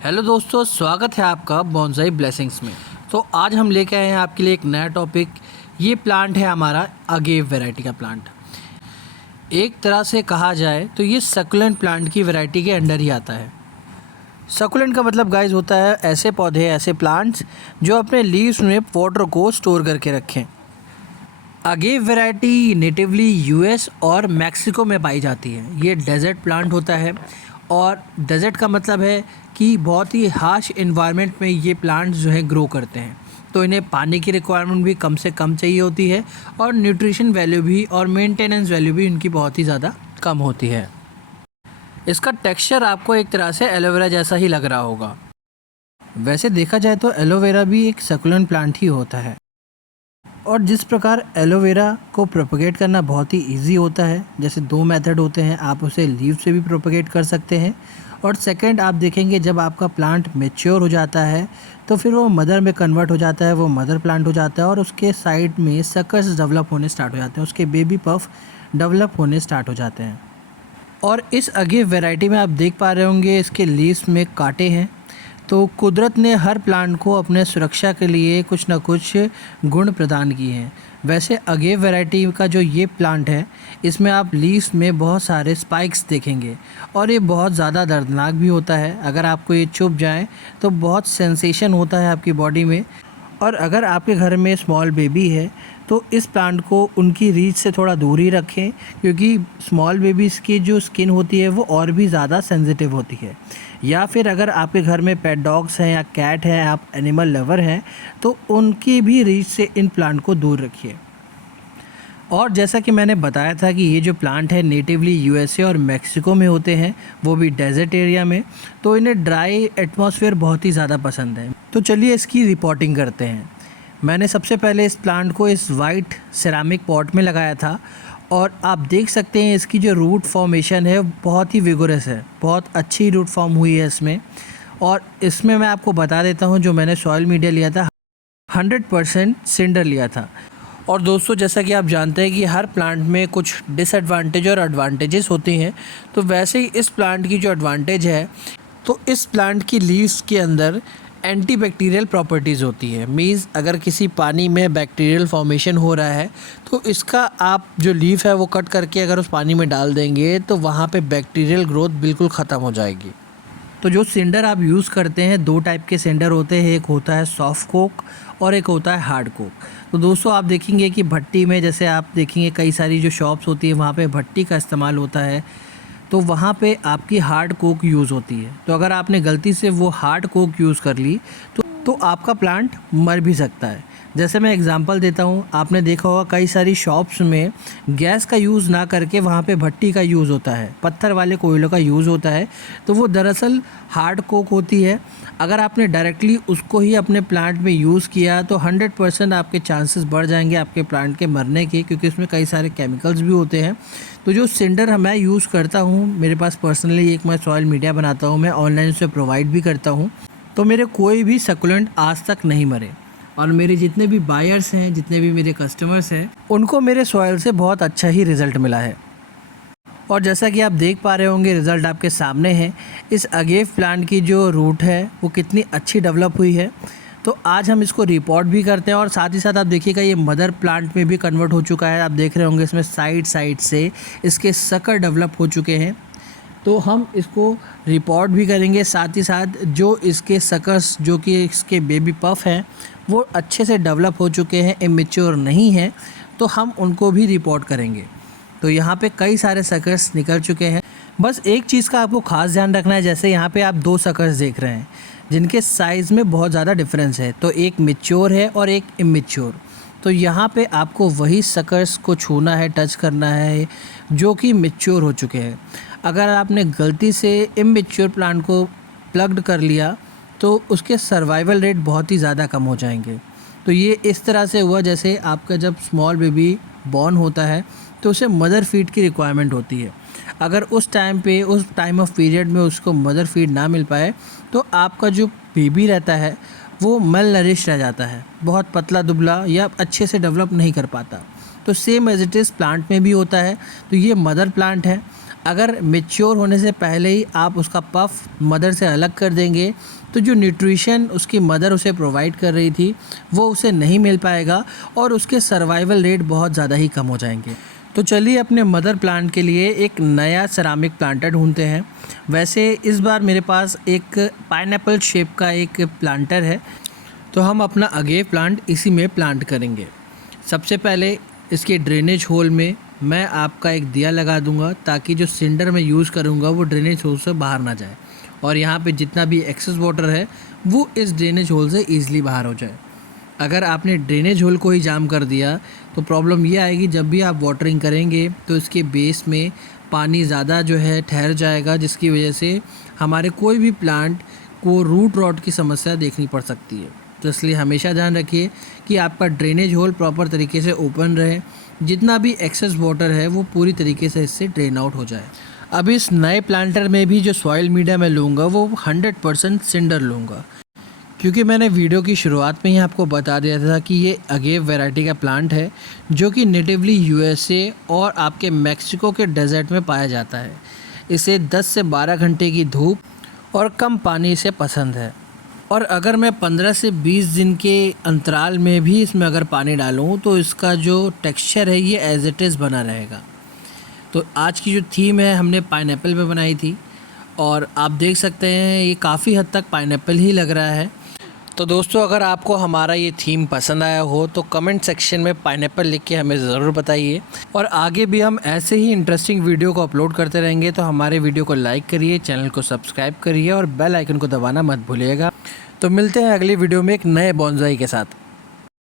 Hello दोस्तों, स्वागत है आपका बॉन्साई ब्लेसिंग्स में। तो आज हम लेके आए हैं आपके लिए एक नया टॉपिक। ये प्लांट है हमारा अगेव वैरायटी का प्लांट। एक तरह से कहा जाए तो ये सकुलेंट प्लांट की वैरायटी के अंडर ही आता है। सकुलेंट का मतलब गाइस होता है ऐसे पौधे, ऐसे प्लांट्स जो अपने लीव्स में वाटर को स्टोर करके रखें। अगेव वैरायटी नेटिवली यूएस और मैक्सिको में पाई जाती है। ये डेजर्ट प्लांट होता है और डेजर्ट का मतलब है कि बहुत ही हार्श इन्वायरमेंट में ये प्लांट्स जो है ग्रो करते हैं। तो इन्हें पानी की रिक्वायरमेंट भी कम से कम चाहिए होती है और न्यूट्रिशन वैल्यू भी और मेंटेनेंस वैल्यू भी इनकी बहुत ही ज़्यादा कम होती है। इसका टेक्सचर आपको एक तरह से एलोवेरा जैसा ही लग रहा होगा। वैसे देखा जाए तो एलोवेरा भी एक सकुलेंट प्लांट ही होता है और जिस प्रकार एलोवेरा को प्रोपगेट करना बहुत ही इजी होता है, जैसे दो मेथड होते हैं। आप उसे लीव से भी प्रोपगेट कर सकते हैं और सेकंड आप देखेंगे जब आपका प्लांट मैच्योर हो जाता है तो फिर वो मदर में कन्वर्ट हो जाता है, वो मदर प्लांट हो जाता है और उसके साइड में सकर्स डेवलप होने स्टार्ट हो जाते हैं, उसके बेबी पफ डेवलप होने स्टार्ट हो जाते हैं। और इस अगेव वैरायटी में आप देख पा रहे होंगे इसके लीव्स में कांटे हैं। तो कुदरत ने हर प्लांट को अपने सुरक्षा के लिए कुछ ना कुछ गुण प्रदान किए हैं। वैसे अगेव वैरायटी का जो ये प्लांट है इसमें आप लीव्स में बहुत सारे स्पाइक्स देखेंगे और ये बहुत ज़्यादा दर्दनाक भी होता है। अगर आपको ये चुभ जाए तो बहुत सेंसेशन होता है आपकी बॉडी में। और अगर आपके घर में स्मॉल बेबी है तो इस प्लांट को उनकी रीच से थोड़ा दूर ही रखें, क्योंकि स्मॉल बेबीज़ की जो स्किन होती है वो और भी ज़्यादा सेंसिटिव होती है। या फिर अगर आपके घर में पेट डॉग्स हैं या कैट हैं, आप एनिमल लवर हैं, तो उनकी भी रीच से इन प्लांट को दूर रखिए। और जैसा कि मैंने बताया था कि ये जो प्लांट है नेटिवली यूएसए और मैक्सिको में होते हैं, वो भी डेजर्ट एरिया में। तो इन्हें ड्राई एटमॉस्फेयर बहुत ही ज़्यादा पसंद है। तो चलिए इसकी रिपोर्टिंग करते हैं। मैंने सबसे पहले इस प्लांट को इस वाइट सिरामिक पॉट में लगाया था और आप देख सकते हैं इसकी जो रूट फॉर्मेशन है बहुत ही विगोरस है, बहुत अच्छी रूट फॉर्म हुई है इसमें। और इसमें मैं आपको बता देता हूँ, जो मैंने सॉइल मीडिया लिया था 100% सिंडर लिया था। और दोस्तों, जैसा कि आप जानते हैं कि हर प्लांट में कुछ डिसएडवांटेज और एडवांटेजेस होती हैं, तो वैसे ही इस प्लांट की जो एडवांटेज है, तो इस प्लांट की लीव्स के अंदर एंटीबैक्टीरियल प्रॉपर्टीज़ होती है। मीन्स अगर किसी पानी में बैक्टीरियल फॉर्मेशन हो रहा है तो इसका आप जो लीफ है वो कट करके अगर उस पानी में डाल देंगे तो वहाँ पे बैक्टीरियल ग्रोथ बिल्कुल ख़त्म हो जाएगी। तो जो सिंडर आप यूज़ करते हैं, दो टाइप के सिंडर होते हैं, एक होता है सॉफ्ट कोक और एक होता है हार्ड कोक। तो दोस्तों आप देखेंगे कि भट्टी में, जैसे आप देखेंगे कई सारी जो शॉप्स होती है वहाँ पे भट्टी का इस्तेमाल होता है, तो वहाँ पे आपकी हार्ड कोक यूज़ होती है। तो अगर आपने गलती से वो हार्ड कोक यूज़ कर ली तो आपका प्लांट मर भी सकता है। जैसे मैं एग्जांपल देता हूँ, आपने देखा होगा कई सारी शॉप्स में गैस का यूज़ ना करके वहाँ पे भट्टी का यूज़ होता है, पत्थर वाले कोयलों का यूज़ होता है। तो वो दरअसल हार्ड कोक होती है। अगर आपने डायरेक्टली उसको ही अपने प्लांट में यूज़ किया तो 100% आपके चांसेस बढ़ जाएंगे आपके प्लांट के मरने के, क्योंकि उसमें कई सारे केमिकल्स भी होते हैं। तो जो सिंडर मैं यूज़ करता हूँ, मेरे पास पर्सनली एक मैं सॉइल मीडिया बनाता हूँ, मैं ऑनलाइन उसे प्रोवाइड भी करता हूँ, तो मेरे कोई भी सकुलेंट आज तक नहीं मरे। और मेरे जितने भी बायर्स हैं, जितने भी मेरे कस्टमर्स हैं, उनको मेरे सॉइल से बहुत अच्छा ही रिज़ल्ट मिला है। और जैसा कि आप देख पा रहे होंगे रिज़ल्ट आपके सामने है। इस अगेव प्लांट की जो रूट है वो कितनी अच्छी डेवलप हुई है। तो आज हम इसको रिपोर्ट भी करते हैं और साथ ही साथ आप देखिएगा ये मदर प्लांट में भी कन्वर्ट हो चुका है। आप देख रहे होंगे इसमें साइड से इसके सकर डेवलप हो चुके हैं। तो हम इसको रिपोर्ट भी करेंगे, साथ ही साथ जो इसके सकर्स, जो कि इसके बेबी पफ हैं, वो अच्छे से डेवलप हो चुके हैं, इमेच्योर नहीं हैं, तो हम उनको भी रिपोर्ट करेंगे। तो यहाँ पे कई सारे सकर्स निकल चुके हैं। बस एक चीज़ का आपको खास ध्यान रखना है, जैसे यहाँ पे आप दो सकर्स देख रहे हैं जिनके साइज़ में बहुत ज़्यादा डिफरेंस है। तो एक मैच्योर है और एक इमेच्योर। तो यहाँ पे आपको वही सकर्स को छूना है, टच करना है जो कि मैच्योर हो चुके हैं। अगर आपने गलती से इमेच्योर प्लांट को प्लग्ड कर लिया तो उसके सर्वाइवल रेट बहुत ही ज़्यादा कम हो जाएंगे। तो ये इस तरह से हुआ, जैसे आपका जब स्मॉल बेबी बॉर्न होता है तो उसे मदर फीड की रिक्वायरमेंट होती है। अगर उस टाइम ऑफ पीरियड में उसको मदर फीड ना मिल पाए तो आपका जो बेबी रहता है वो मल नरिश रह जाता है, बहुत पतला दुबला या अच्छे से डेवलप नहीं कर पाता। तो same as it is plant में भी होता है। तो ये मदर प्लांट है। अगर मैच्योर होने से पहले ही आप उसका पफ मदर से अलग कर देंगे तो जो न्यूट्रिशन उसकी मदर उसे प्रोवाइड कर रही थी वो उसे नहीं मिल पाएगा और उसके सर्वाइवल रेट बहुत ज़्यादा ही कम हो जाएंगे। तो चलिए अपने मदर प्लांट के लिए एक नया सेरामिक प्लांटर ढूंढते हैं। वैसे इस बार मेरे पास एक पाइनएप्पल शेप का एक प्लांटर है, तो हम अपना अगेव प्लांट इसी में प्लांट करेंगे। सबसे पहले इसके ड्रेनेज होल में मैं आपका एक दिया लगा दूंगा ताकि जो सिंडर मैं यूज़ करूंगा वो ड्रेनेज होल से बाहर ना जाए और यहाँ पे जितना भी एक्सेस वाटर है वो इस ड्रेनेज होल से ईज़िली बाहर हो जाए। अगर आपने ड्रेनेज होल को ही जाम कर दिया तो प्रॉब्लम ये आएगी, जब भी आप वाटरिंग करेंगे तो इसके बेस में पानी ज़्यादा जो है ठहर जाएगा, जिसकी वजह से हमारे कोई भी प्लांट को रूट रॉट की समस्या देखनी पड़ सकती है। तो इसलिए हमेशा ध्यान रखिए कि आपका ड्रेनेज होल प्रॉपर तरीके से ओपन रहे, जितना भी एक्सेस वाटर है वो पूरी तरीके से इससे ड्रेन आउट हो जाए। अब इस नए प्लांटर में भी जो सॉइल मीडिया मैं लूँगा वो 100% सिंडर लूँगा, क्योंकि मैंने वीडियो की शुरुआत में ही आपको बता दिया था कि ये अगेव वैरायटी का प्लांट है जो कि नेटिवली यूएसए और आपके मैक्सिको के डेजर्ट में पाया जाता है। इसे 10 से 12 घंटे की धूप और कम पानी से पसंद है, और अगर मैं 15 से 20 दिन के अंतराल में भी इसमें अगर पानी डालूँ तो इसका जो टेक्सचर है ये एज इट इज़ बना रहेगा। तो आज की जो थीम है हमने पाइनएप्पल पे बनाई थी और आप देख सकते हैं ये काफ़ी हद तक पाइनएप्पल ही लग रहा है। तो दोस्तों, अगर आपको हमारा ये थीम पसंद आया हो तो कमेंट सेक्शन में पाइनएप्पल लिख के हमें ज़रूर बताइए, और आगे भी हम ऐसे ही इंटरेस्टिंग वीडियो को अपलोड करते रहेंगे। तो हमारे वीडियो को लाइक करिए, चैनल को सब्सक्राइब करिए और बेल आइकन को दबाना मत भूलिएगा। तो मिलते हैं अगली वीडियो में एक नए बॉन्साई के साथ।